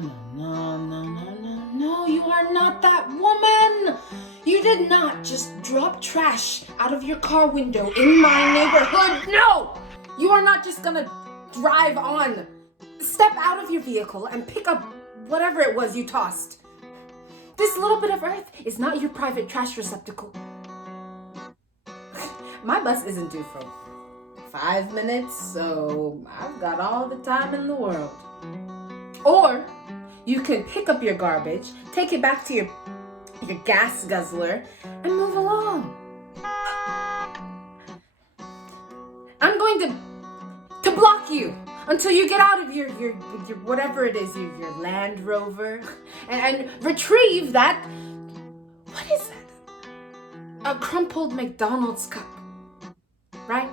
No, you are not that woman. You did not just drop trash out of your car window in my neighborhood. No, you are not just gonna drive on. Step out of your vehicle and pick up whatever it was you tossed. This little bit of earth is not your private trash receptacle. My bus isn't due for 5 minutes, so I've got all the time in the world. Or you can pick up your garbage, take it back to your gas guzzler, and move along. I'm going to block you until you get out of your whatever it is, your Land Rover, and retrieve that, what is that? A crumpled McDonald's cup, right?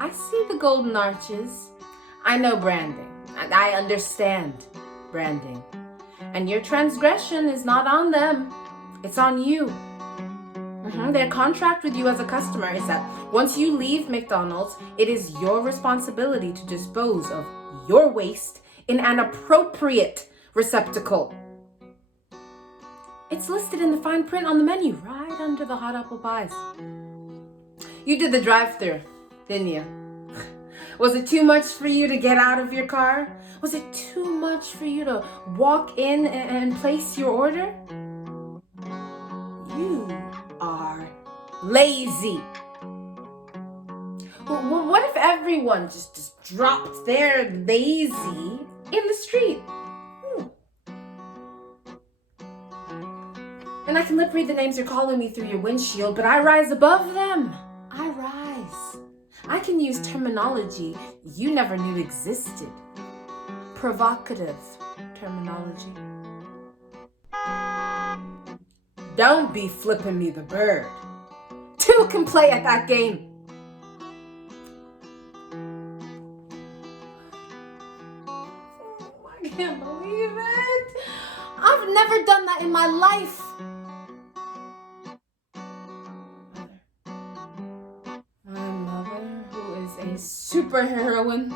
I see the golden arches. I know branding. And I understand branding. And your transgression is not on them. It's on you. Their contract with you as a customer is that once you leave McDonald's, it is your responsibility to dispose of your waste in an appropriate receptacle. It's listed in the fine print on the menu, right under the hot apple pies. You did the drive-thru, didn't you? Was it too much for you to get out of your car? Was it too much for you to walk in and place your order? You are lazy. What if everyone just dropped their lazy in the street? And I can lip read the names you're calling me through your windshield, but I rise above them. I rise. I can use terminology you never knew existed. Provocative terminology. Don't be flipping me the bird. Two can play at that game. Oh, I can't believe it. I've never done that in my life. A superheroine.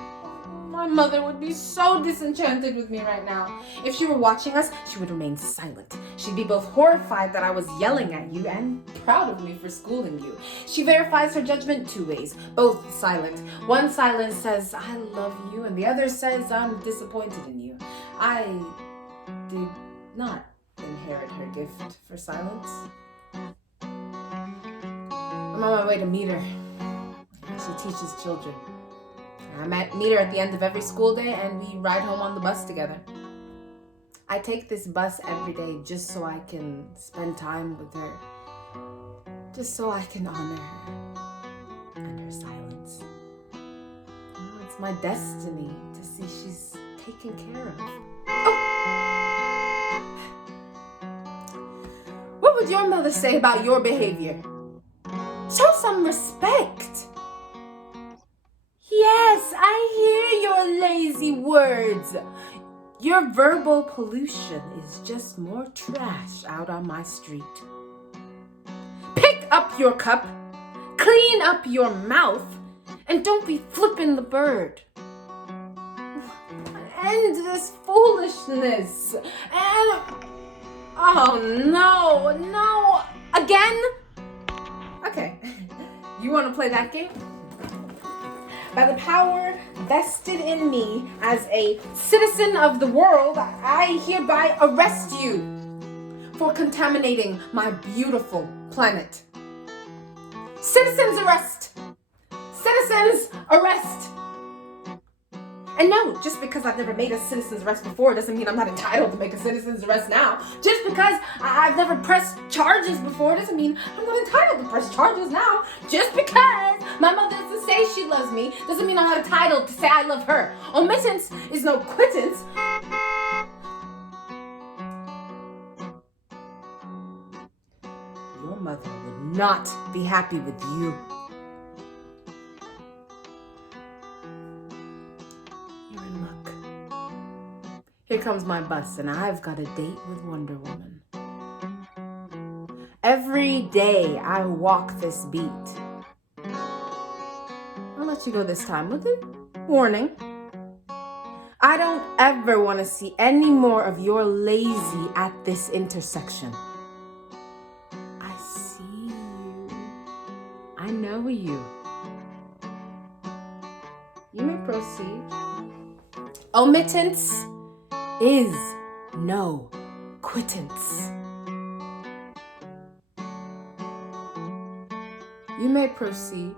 My mother would be so disenchanted with me right now. If she were watching us, she would remain silent. She'd be both horrified that I was yelling at you and proud of me for schooling you. She verifies her judgment 2 ways, both silent. One silence says, I love you, and the other says, I'm disappointed in you. I did not inherit her gift for silence. I'm on my way to meet her. She teaches children. I meet her at the end of every school day and we ride home on the bus together. I take this bus every day just so I can spend time with her. Just so I can honor her and her silence. It's my destiny to see she's taken care of. Oh! What would your mother say about your behavior? Show some respect. Yes, I hear your lazy words. Your verbal pollution is just more trash out on my street. Pick up your cup, clean up your mouth, and don't be flipping the bird. End this foolishness. And oh no, again? Okay, you want to play that game? By the power vested in me as a citizen of the world, I hereby arrest you for contaminating my beautiful planet. Citizens arrest! Citizens arrest! And no, just because I've never made a citizen's arrest before doesn't mean I'm not entitled to make a citizen's arrest now. Just because I've never pressed charges before doesn't mean I'm not entitled to press charges now. Just because my mother doesn't say she loves me doesn't mean I'm not entitled to say I love her. Omittance is no quittance. Your mother would not be happy with you. Here comes my bus, and I've got a date with Wonder Woman. Every day I walk this beat. I'll let you go this time with a warning. I don't ever want to see any more of your lazy at this intersection. I see you. I know you. You may proceed. Omittance is no quittance. You may proceed.